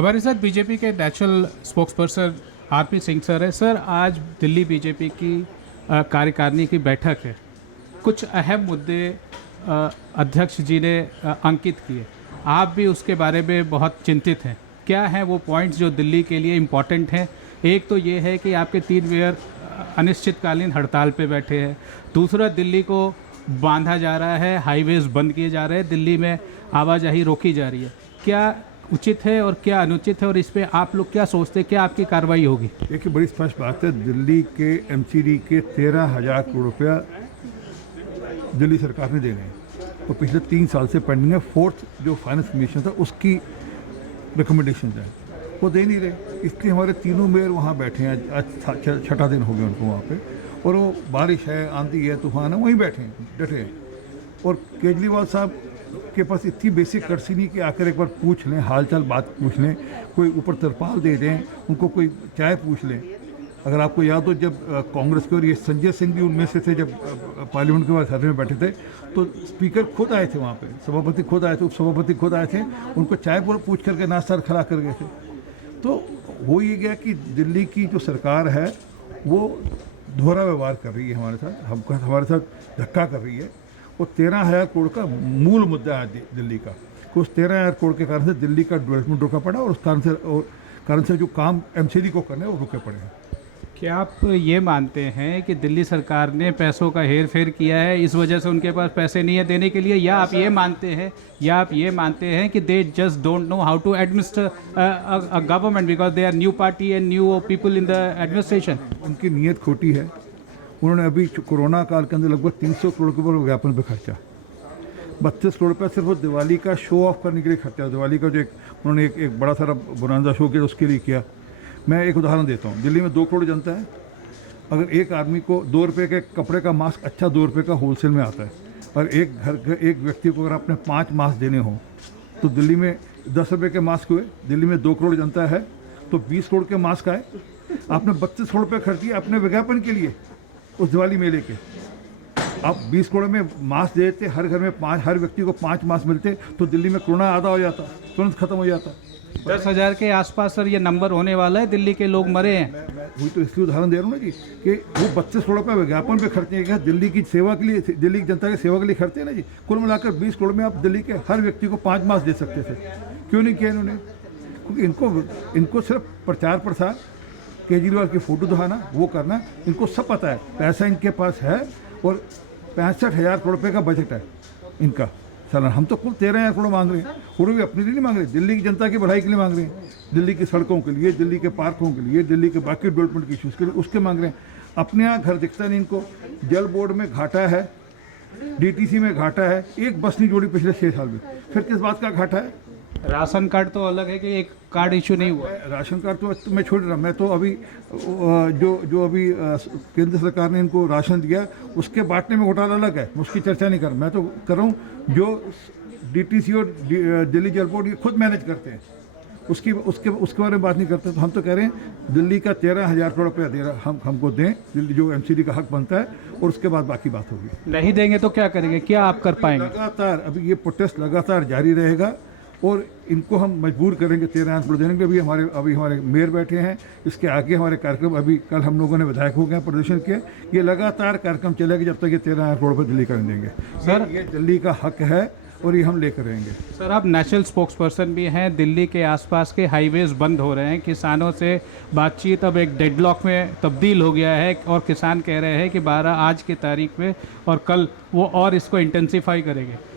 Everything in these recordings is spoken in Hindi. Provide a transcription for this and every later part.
हमारे साथ बीजेपी के national spokes person RP Singh sir है। सर, आज दिल्ली बीजेपी की कार्यकारिणी की बैठक है। कुछ अहम मुद्दे अध्यक्ष जी ने अंकित किए। आप भी उसके बारे में बहुत चिंतित हैं। क्या हैं वो पॉइंट्स जो दिल्ली के लिए इम्पॉर्टेंट हैं? एक तो ये है कि आपके 3 मेयर अनिश्चितकालीन हड़ताल पे बैठे हैं। दूसरा, दिल्ली को बांधा जा रहा है, हाईवेज बंद किए जा रहे हैं, दिल्ली में आवाजाही रोकी जा रही है। क्या उचित है और क्या अनुचित है, और इस पे आप लोग क्या सोचते हैं, क्या आपकी कार्रवाई होगी? देखिए, बड़ी स्पष्ट बात है। दिल्ली के एमसीडी के 13,000 करोड़ रुपया दिल्ली सरकार ने देने हैं और पिछले 3 साल से पेंडिंग है। फोर्थ जो फाइनेंस कमीशन था उसकी रिकमेंडेशन है, वो दे नहीं रहे। इसलिए हमारे तीनों मेयर वहाँ बैठे हैं। आज छठा दिन हो गया उनको वहाँ पे, और वो बारिश है, आंधी है, तूफान है, वहीं बैठे हैं, डटे हैं। और केजरीवाल साहब के पास इतनी बेसिक कर्सी नहीं कि आकर एक बार पूछ लें, हालचाल बात पूछ लें, कोई ऊपर तरपाल दे दें, उनको कोई चाय पूछ लें। अगर आपको याद हो, जब कांग्रेस के, और ये संजय सिंह भी उनमें से थे, जब पार्लियामेंट के बाद सदन में बैठे थे, तो स्पीकर खुद आए थे वहाँ पे, सभापति खुद आए थे, उप सभापति खुद आए थे, उनको चाय पूछ करके नाश्ता खिला कर गए थे। तो हो ये गया कि दिल्ली की जो सरकार है वो दोहरा व्यवहार कर रही है हमारे साथ, हमारे साथ धक्का कर रही है। और 13,000 करोड़ का मूल मुद्दा है दिल्ली का। तो उस 13,000 करोड़ के कारण से दिल्ली का डेवलपमेंट रुका पड़ा, और उस कारण से जो काम एमसीडी को करने वो रुके पड़े हैं। क्या आप ये मानते हैं कि दिल्ली सरकार ने पैसों का हेर फेर किया है, इस वजह से उनके पास पैसे नहीं है देने के लिए, या आप ये मानते हैं कि they just don't know how to administer a government because they are new party and new people in the administration? उनकी नीयत खोटी है। उन्होंने अभी कोरोना काल के अंदर लगभग 300 करोड़ के ऊपर विज्ञापन पे खर्चा, 32 करोड़ रुपया सिर्फ वो दिवाली का शो ऑफ करने के लिए खर्चा। दिवाली का जो उन्होंने एक बड़ा सारा बोनांजा शो किया, उसके लिए किया। मैं एक उदाहरण देता हूँ। दिल्ली में 2 करोड़ जनता है। अगर एक आदमी को 2 रुपये के कपड़े का मास्क अच्छा 2 रुपये का होलसेल में आता है, और एक घर के एक व्यक्ति को अगर आपने 5 मास्क देने हो, तो दिल्ली में 10 रुपये के मास्क हुए। दिल्ली में 2 करोड़ जनता है तो 20 करोड़ के मास्क आए। आपने 32 करोड़ रुपये खर्च किए अपने विज्ञापन के लिए उस दिवाली मेले के। आप 20 करोड़ में मास्क देते, हर घर में 5, हर व्यक्ति को 5 मास्क मिलते, तो दिल्ली में कोरोना आधा हो जाता, तुरंत खत्म हो जाता। 10,000 के आसपास सर ये नंबर होने वाला है। दिल्ली के लोग मरे हैं। मैं वही तो इसलिए उदाहरण दे रहा हूँ ना जी, कि वो 32 करोड़ रुपये विज्ञापन पे खर्चे हैं, दिल्ली की सेवा के लिए, दिल्ली की जनता की सेवा के लिए खर्चे हैं ना जी। कुल मिलाकर 20 करोड़ में आप दिल्ली के हर व्यक्ति को 5 मास्क दे सकते थे। क्यों नहीं किया इन्होंने? क्योंकि इनको सिर्फ प्रचार प्रसार, केजरीवाल की फ़ोटो दिखाना, वो करना, इनको सब पता है। पैसा इनके पास है, और 65,000 करोड़ रुपये का बजट है इनका सालाना। हम तो कुल 13,000 करोड़ मांग रहे हैं, और भी अपने लिए नहीं मांग रहे, दिल्ली की जनता की भलाई के लिए मांग रहे हैं, दिल्ली की सड़कों के लिए, दिल्ली के पार्कों के लिए, दिल्ली के बाकी डेवलपमेंट के इशूज़ के लिए, उसके मांग रहे हैं। अपने यहाँ घर दिखता नहीं इनको। जल बोर्ड में घाटा है, डीटीसी में घाटा है, एक बस नहीं जोड़ी पिछले 6 साल में, फिर किस बात का घाटा है? राशन कार्ड तो अलग है कि एक कार्ड इशू नहीं हुआ। राशन कार्ड तो मैं छोड़ रहा, मैं तो अभी जो अभी केंद्र सरकार ने इनको राशन दिया, उसके बांटने में घोटाला अलग है, उसकी चर्चा नहीं कर। मैं तो कर रहा हूँ जो डीटीसी और दिल्ली जल बोर्ड ये खुद मैनेज करते हैं, उसके बारे में बात नहीं करते। तो हम तो कह रहे हैं दिल्ली का 13,000 करोड़ रुपया दे रहा, हमको दें, दिल्ली जो एमसीडी का हक बनता है, और उसके बाद बाकी बात होगी। नहीं देंगे तो क्या करेंगे? क्या आप कर पाएंगे? लगातार अभी ये प्रोटेस्ट लगातार जारी रहेगा, और इनको हम मजबूर करेंगे 13,000 करोड़ देने के। अभी हमारे मेयर बैठे हैं, इसके आगे हमारे कार्यक्रम, अभी कल हम लोगों ने विधायक हो गए प्रदर्शन किए, ये लगातार कार्यक्रम चलेगा जब तक ये 13,000 करोड़ रुपये दिल्ली का नहीं देंगे। सर, ये दिल्ली का हक है और ये हम लेकर रहेंगे। सर, आप नेशनल स्पोक्स पर्सन भी हैं। दिल्ली के आसपास के हाईवेज बंद हो रहे हैं, किसानों से बातचीत अब एक डेडलॉक में तब्दील हो गया है, और किसान कह रहे हैं कि 12 आज की तारीख में और कल वो और इसको इंटेंसीफाई करेंगे।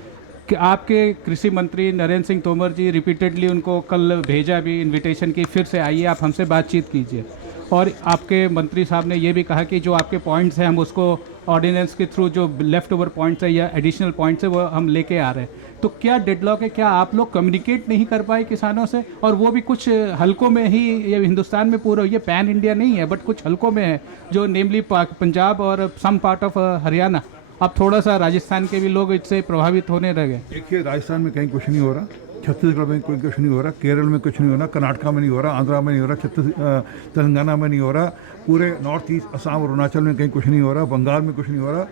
कि आपके कृषि मंत्री नरेंद्र सिंह तोमर जी रिपीटेडली उनको कल भेजा भी इनविटेशन की, फिर से आइए, आप हमसे बातचीत कीजिए। और आपके मंत्री साहब ने ये भी कहा कि जो आपके पॉइंट्स हैं हम उसको ऑर्डिनेंस के थ्रू, जो लेफ्ट ओवर पॉइंट्स है या एडिशनल पॉइंट्स है, वो हम लेके आ रहे हैं। तो क्या डेडलॉक है? क्या आप लोग कम्युनिकेट नहीं कर पाए किसानों से? और वो भी कुछ हलकों में ही, ये हिंदुस्तान में पूरा, ये पैन इंडिया नहीं है, बट कुछ हलकों में है, जो नेमली पंजाब और सम पार्ट ऑफ हरियाणा। अब थोड़ा सा राजस्थान के भी लोग इससे प्रभावित होने लगे। देखिए, राजस्थान में कहीं कुछ नहीं हो रहा, छत्तीसगढ़ में कोई कुछ नहीं हो रहा, केरल में कुछ नहीं हो रहा, कर्नाटक में नहीं हो रहा, आंध्रा में नहीं हो रहा, तेलंगाना में नहीं हो रहा, पूरे नॉर्थ ईस्ट असम और अरुणाचल में कहीं कुछ नहीं हो रहा, बंगाल में कुछ नहीं हो रहा।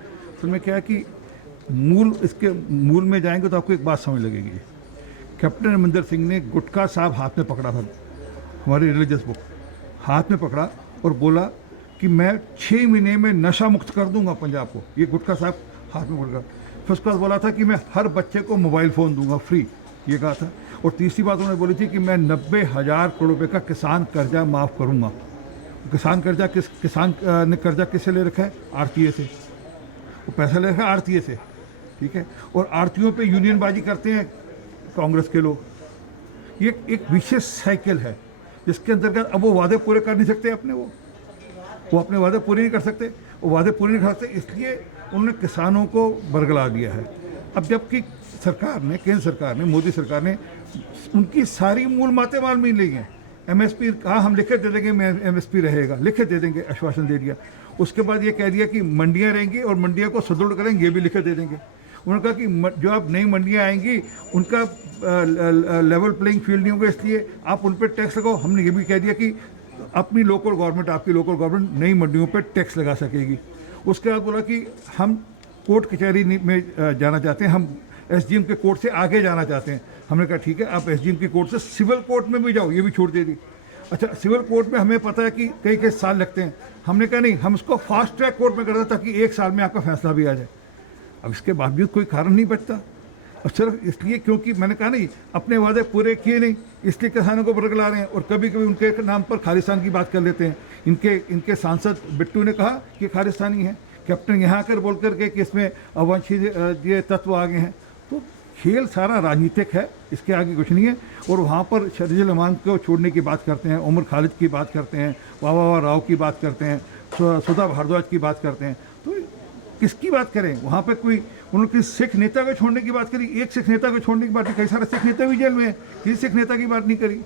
तो मैं क्या है कि इसके मूल में जाएंगे तो आपको एक बात समझ लगेगी कैप्टन अमरिंदर सिंह ने गुटखा साहब हाथ में पकड़ा था, हमारी रिलीजियस बुक हाथ में पकड़ा और बोला कि मैं 6 महीने में नशा मुक्त कर दूंगा पंजाब को। ये गुटखा साहब हाथ में पकड़ा। फिर उसके बाद बोला था कि मैं हर बच्चे को मोबाइल फ़ोन दूंगा फ्री, ये कहा था। और तीसरी बात उन्होंने बोली थी कि मैं 90,000 करोड़ रुपए का किसान कर्जा माफ़ करूंगा। किसान कर्जा किसान ने कर्जा किससे ले रखा है? आड़तीए से। वो पैसा ले रखा है आड़तीए से, ठीक है। और आड़तियों पे यूनियनबाजी करते हैं कांग्रेस के लोग। ये एक विशेष साइकिल है जिसके अंतर्गत अब वो वादे पूरे कर नहीं सकते अपने, वो अपने वादे पूरे नहीं कर सकते, वो वादे पूरे नहीं कर सकते, इसलिए उन्होंने किसानों को बरगला दिया है। अब जबकि सरकार ने, केंद्र सरकार ने, मोदी सरकार ने उनकी सारी मूल बातें मान ली हैं। एमएसपी कहा हम लिखे दे देंगे, एमएसपी रहेगा, लिखे दे देंगे, आश्वासन दे दिया। उसके बाद ये कह दिया कि मंडियां रहेंगी और मंडियों को सुदृढ़ करेंगे, ये भी लिखे दे देंगे। उन्होंने कहा कि जो आप नई मंडियां आएंगी उनका लेवल प्लेइंग फील्ड नहीं होगा, इसलिए आप उन पर टैक्स लगाओ। हमने ये भी कह दिया कि अपनी लोकल गवर्नमेंट, आपकी लोकल गवर्नमेंट नई मंडियों पर टैक्स लगा सकेगी। उसके बाद बोला कि हम कोर्ट कचहरी में जाना चाहते हैं, हम एसडीएम के कोर्ट से आगे जाना चाहते हैं। हमने कहा ठीक है, आप एसडीएम की कोर्ट से सिविल कोर्ट में भी जाओ, ये भी छोड़ दे दी। अच्छा, सिविल कोर्ट में हमें पता है कि कई कई साल लगते हैं। हमने कहा नहीं, हम उसको फास्ट ट्रैक कोर्ट में कर दें ताकि 1 साल में आपका फैसला भी आ जाए। अब इसके बावजूद कोई कारण नहीं बचता, और सिर्फ इसलिए क्योंकि मैंने कहा नहीं, अपने वादे पूरे किए नहीं, इसलिए किसानों को बरगला रहे हैं। और कभी कभी उनके नाम पर खालिस्तान की बात कर लेते हैं। इनके सांसद बिट्टू ने कहा कि खालिस्तानी है, कैप्टन यहाँ आकर बोल करके कि इसमें अवंशीय तत्व आ गए हैं। तो खेल सारा राजनीतिक है, इसके आगे कुछ नहीं है। और वहाँ पर शरीजुल अमान को छोड़ने की बात करते हैं, उमर खालिद की बात करते हैं, वावा राव की बात करते हैं, सुधा भारद्वाज की बात करते हैं। तो किसकी बात करें? वहाँ पे कोई उन्होंने किसी सिख नेता को छोड़ने की बात करी, एक सिख नेता को छोड़ने की बात नहीं। कई सारे सिख नेता भी जेल में है, किसी सिख नेता की बात नहीं करी।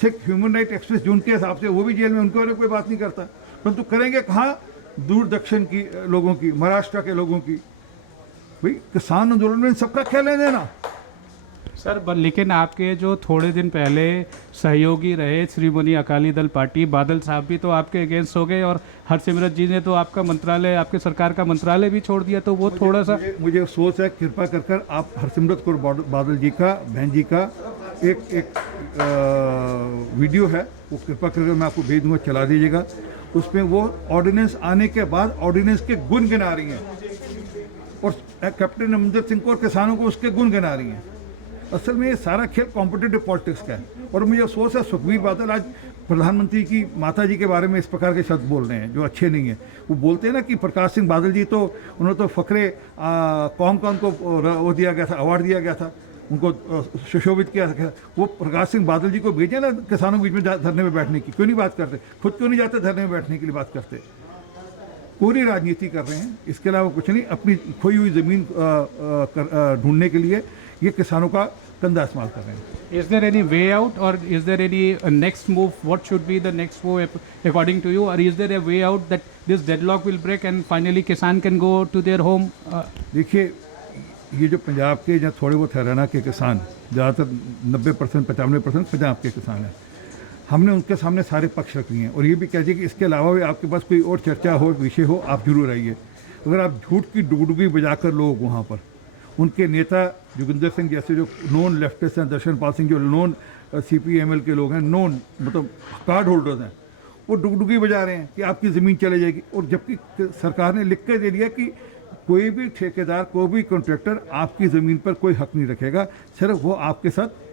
सिख ह्यूमन राइट एक्सप्रेस जो उनके हिसाब से वो भी जेल में, उनके बारे में कोई बात नहीं करता। परंतु करेंगे कहाँ? दूर दक्षिण की लोगों की, महाराष्ट्र के लोगों की। भाई किसान आंदोलन में सबका ख्याल है देना सर। लेकिन आपके जो थोड़े दिन पहले सहयोगी रहे श्रीमोनी अकाली दल पार्टी, बादल साहब भी तो आपके अगेंस्ट हो गए, और हरसिमरत जी ने तो आपका मंत्रालय, आपके सरकार का मंत्रालय भी छोड़ दिया। तो वो थोड़ा सा मुझे अफसोस है। कृपा कर आप हरसिमरत कौर बादल जी का, बहन जी का एक वीडियो है, वो कृपा करके मैं आपको भेज दूंगा, चला दीजिएगा। उसमें वो ऑर्डिनेंस आने के बाद ऑर्डिनेंस के गुण गिना रही हैं, और कैप्टन अमरिंदर सिंह को और किसानों को उसके गुण गिना रही हैं। असल में ये सारा खेल कॉम्पिटिटिव पॉलिटिक्स का है। और मुझे अफसोस है, सुखबीर बादल आज प्रधानमंत्री की माता जी के बारे में इस प्रकार के शब्द बोल रहे हैं जो अच्छे नहीं हैं। वो बोलते हैं ना कि प्रकाश सिंह बादल जी तो उन्होंने तो फ़खरे कौम को वो दिया गया था, अवार्ड दिया गया था, उनको सुशोभित किया था। वो प्रकाश सिंह बादल जी को भेजे ना किसानों के बीच में धरने में बैठने की, क्यों नहीं बात करते? खुद क्यों नहीं जाते धरने में बैठने के लिए बात करते? पूरी राजनीति कर रहे हैं, इसके अलावा कुछ नहीं। अपनी खोई हुई ज़मीन ढूंढने के लिए ये किसानों का कंधा इस्तेमाल कर रहे हैं। Is there any way out, or is there any next move? What should be the next move according to you? Or is there a way out that this deadlock will break and finally किसान can go to their home? देखिए, ये जो पंजाब के या थोड़े बहुत हरियाणा के किसान, ज़्यादातर 90%, 95% पंजाब के किसान हैं। हमने उनके सामने सारे पक्ष रख लिए हैं, और ये भी कह दिए कि इसके अलावा भी आपके पास कोई और चर्चा हो, विषय हो, आप जरूर आइए। अगर आप झूठ की डुगडुगी बजाकर लोग वहाँ पर, उनके नेता जोगिंदर सिंह जैसे जो नॉन लेफ्टिस्ट हैं, दर्शन पाल सिंह जो नॉन CPML के लोग हैं, नॉन मतलब कार्ड होल्डर्स हैं, वो डुगडुगी बजा रहे हैं कि आपकी ज़मीन चले जाएगी। और जबकि सरकार ने लिख के दे दिया कि कोई भी ठेकेदार, कोई भी कॉन्ट्रैक्टर आपकी ज़मीन पर कोई हक नहीं रखेगा, सिर्फ वो आपके साथ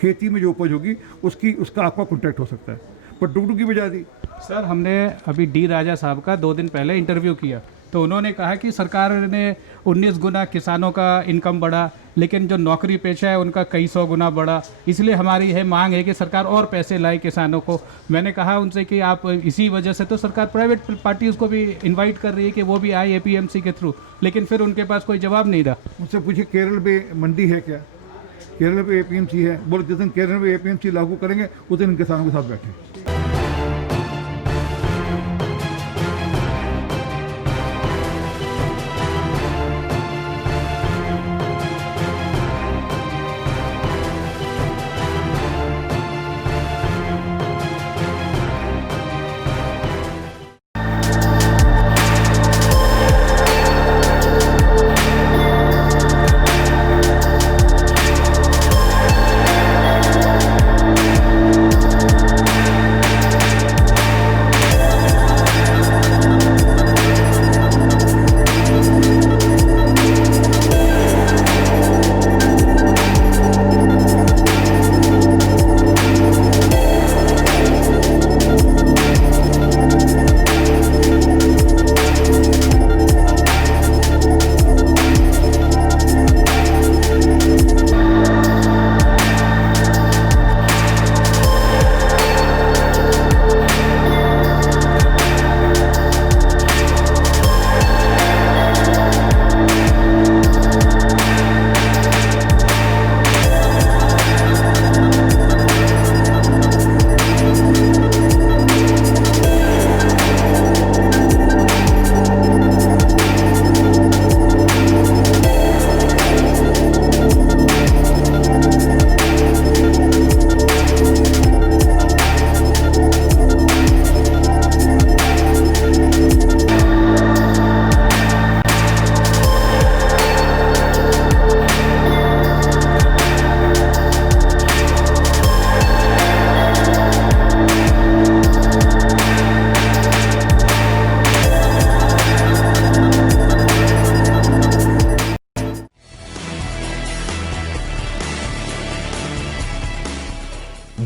खेती में जो उपज होगी उसका आपका कॉन्ट्रैक्ट हो सकता है, पर डुगडुगी बजा दी। सर, हमने अभी डी राजा साहब का 2 दिन पहले इंटरव्यू किया, तो उन्होंने कहा कि सरकार ने 19 गुना किसानों का इनकम बढ़ा, लेकिन जो नौकरी पेशा है उनका कई 100 गुना बढ़ा। इसलिए हमारी है मांग है कि सरकार और पैसे लाए किसानों को। मैंने कहा उनसे कि आप इसी वजह से तो सरकार प्राइवेट पार्टीज़ को भी इनवाइट कर रही है कि वो भी आए APMC के थ्रू, लेकिन फिर उनके पास कोई जवाब नहीं रहा। मुझसे पूछिए केरल में मंडी है क्या? केरल में APMC है। बोले जिस दिन केरल में APMC लागू करेंगे उस दिन किसानों के साथ बैठे।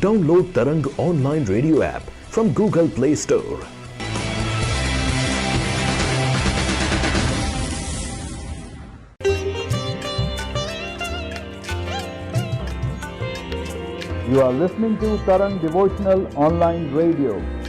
Download Tarang online radio app from Google Play Store. You are listening to Tarang Devotional Online Radio.